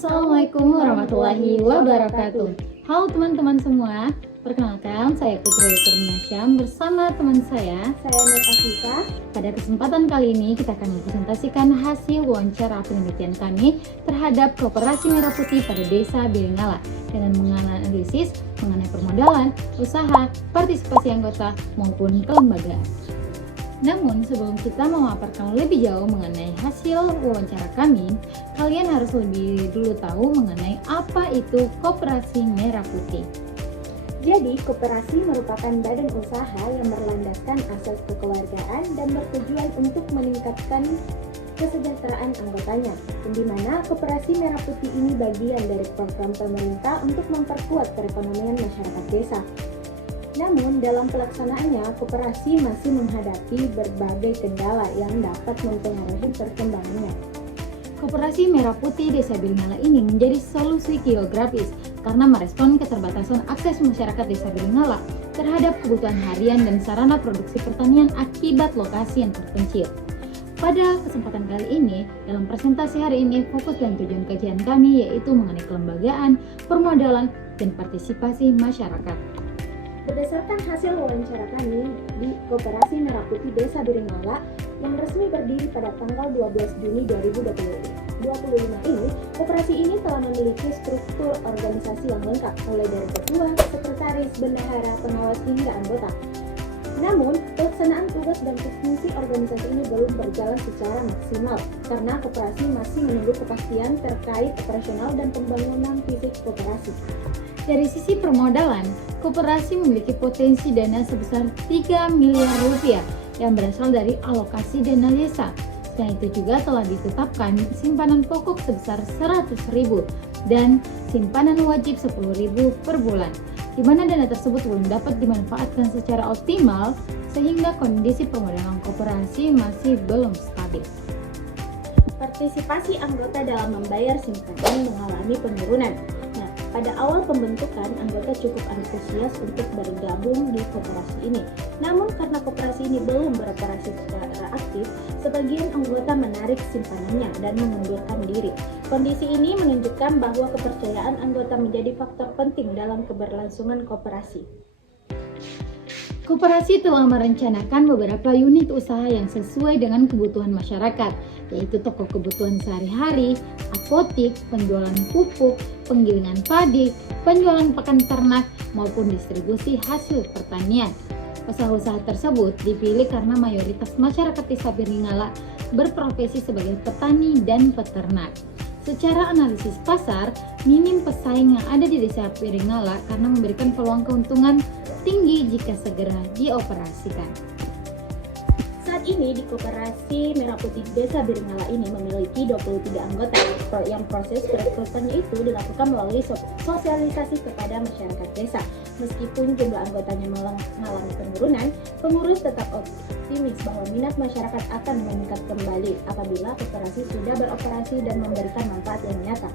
Assalamualaikum warahmatullahi wabarakatuh. Halo teman-teman semua, perkenalkan saya Putri Kurniasyam bersama teman saya Nur Afifah. Pada kesempatan kali ini kita akan mempresentasikan hasil wawancara penelitian kami terhadap Koperasi Merah Putih pada Desa Biringala dengan menganalisis mengenai permodalan, usaha, partisipasi anggota maupun kelembagaan. Namun sebelum kita memaparkan lebih jauh mengenai hasil wawancara kami, kalian harus lebih dulu tahu mengenai apa itu Koperasi Merah Putih. Jadi, koperasi merupakan badan usaha yang berlandaskan asas kekeluargaan dan bertujuan untuk meningkatkan kesejahteraan anggotanya, di mana Koperasi Merah Putih ini bagian dari program pemerintah untuk memperkuat perekonomian masyarakat desa. Namun, dalam pelaksanaannya, koperasi masih menghadapi berbagai kendala yang dapat mempengaruhi perkembangannya. Koperasi Merah Putih Desa Biringala ini menjadi solusi geografis karena merespon keterbatasan akses masyarakat Desa Biringala terhadap kebutuhan harian dan sarana produksi pertanian akibat lokasi yang terpencil. Pada kesempatan kali ini, dalam presentasi hari ini, fokus dan tujuan kajian kami yaitu mengenai kelembagaan, permodalan, dan partisipasi masyarakat. Berdasarkan hasil wawancara kami di Koperasi Merah Putih Desa Biringala yang resmi berdiri pada tanggal 12 Juni 2025 ini, koperasi ini telah memiliki struktur organisasi yang lengkap, mulai dari ketua, sekretaris, bendahara, pengawas hingga anggota. Namun, pelaksanaan tugas dan fungsi organisasi ini belum berjalan secara maksimal karena koperasi masih menunggu kepastian terkait operasional dan pembangunan fisik koperasi. Dari sisi permodalan, koperasi memiliki potensi dana sebesar 3 miliar rupiah yang berasal dari alokasi dana desa. Selain itu juga telah ditetapkan simpanan pokok sebesar 100.000 dan simpanan wajib 10.000 per bulan, di mana dana tersebut belum dapat dimanfaatkan secara optimal sehingga kondisi permodalan koperasi masih belum stabil. Partisipasi anggota dalam membayar simpanan mengalami penurunan. Pada awal pembentukan, anggota cukup antusias untuk bergabung di koperasi ini. Namun karena koperasi ini belum beroperasi secara aktif, sebagian anggota menarik simpanannya dan mengundurkan diri. Kondisi ini menunjukkan bahwa kepercayaan anggota menjadi faktor penting dalam keberlangsungan koperasi. Koperasi telah merencanakan beberapa unit usaha yang sesuai dengan kebutuhan masyarakat, yaitu toko kebutuhan sehari-hari, apotik, penjualan pupuk, penggilingan padi, penjualan pakan ternak, maupun distribusi hasil pertanian. Usaha-usaha tersebut dipilih karena mayoritas masyarakat Desa Biringala berprofesi sebagai petani dan peternak. Secara analisis pasar, minim pesaing yang ada di Desa Biringala karena memberikan peluang keuntungan tinggi jika segera dioperasikan. Saat ini di Koperasi Merah Putih Desa Biringala ini memiliki 23 anggota yang proses perekrutannya itu dilakukan melalui sosialisasi kepada masyarakat desa. Meskipun jumlah anggotanya mengalami penurunan, pengurus tetap optimis bahwa minat masyarakat akan meningkat kembali apabila koperasi sudah beroperasi dan memberikan manfaat yang nyata.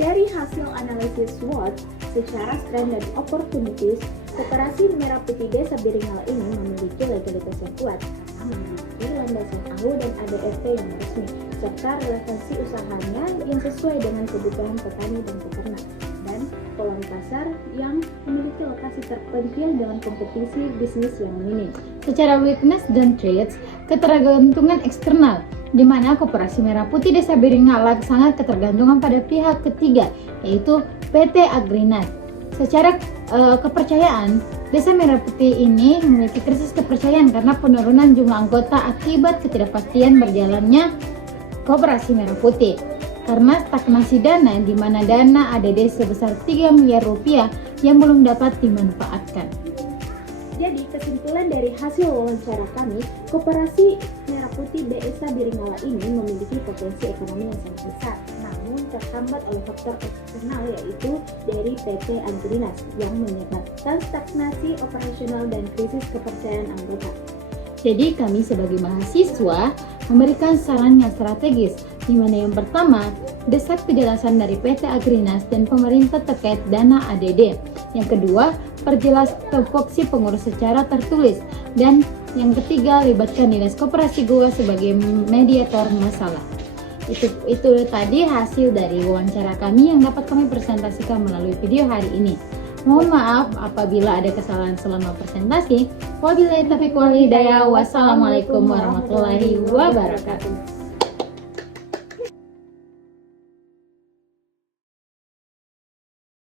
Dari hasil analisis SWOT secara strength dan opportunities, Koperasi Merah Putih Desa Biringala ini memiliki legalitas yang kuat, memiliki landasan AU dan ADRT yang resmi, serta relevansi usahanya yang sesuai dengan kebutuhan petani dan peternak, dan peluang pasar yang memiliki lokasi terpencil dengan kompetisi bisnis yang minim. Secara weakness dan traits, ketergantungan eksternal, di mana Koperasi Merah Putih Desa Biringala sangat ketergantungan pada pihak ketiga, yaitu PT Agrinas. Secara kepercayaan, Desa Merah Putih ini memiliki krisis kepercayaan karena penurunan jumlah anggota akibat ketidakpastian berjalannya Koperasi Merah Putih. Karena stagnasi dana, di mana dana ADD sebesar 3 miliar rupiah yang belum dapat dimanfaatkan. Jadi, kesimpulan dari hasil wawancara kami, Koperasi Merah Putih Desa Biringala ini memiliki potensi ekonomi yang sangat besar, namun terhambat oleh faktor eksternal yaitu dari PT Agrinas yang menyebabkan stagnasi operasional dan krisis kepercayaan anggota. Jadi kami sebagai mahasiswa memberikan saran yang strategis, di mana yang pertama, desak kejelasan dari PT Agrinas dan pemerintah terkait dana ADD. Yang kedua, perjelas tupoksi pengurus secara tertulis. Dan yang ketiga, libatkan Dinas Koperasi Goa sebagai mediator masalah. Itu tadi hasil dari wawancara kami yang dapat kami presentasikan melalui video hari ini. Mohon maaf apabila ada kesalahan selama presentasi. Wabillahi taufiq wal hidayah. Wassalamualaikum warahmatullahi wabarakatuh.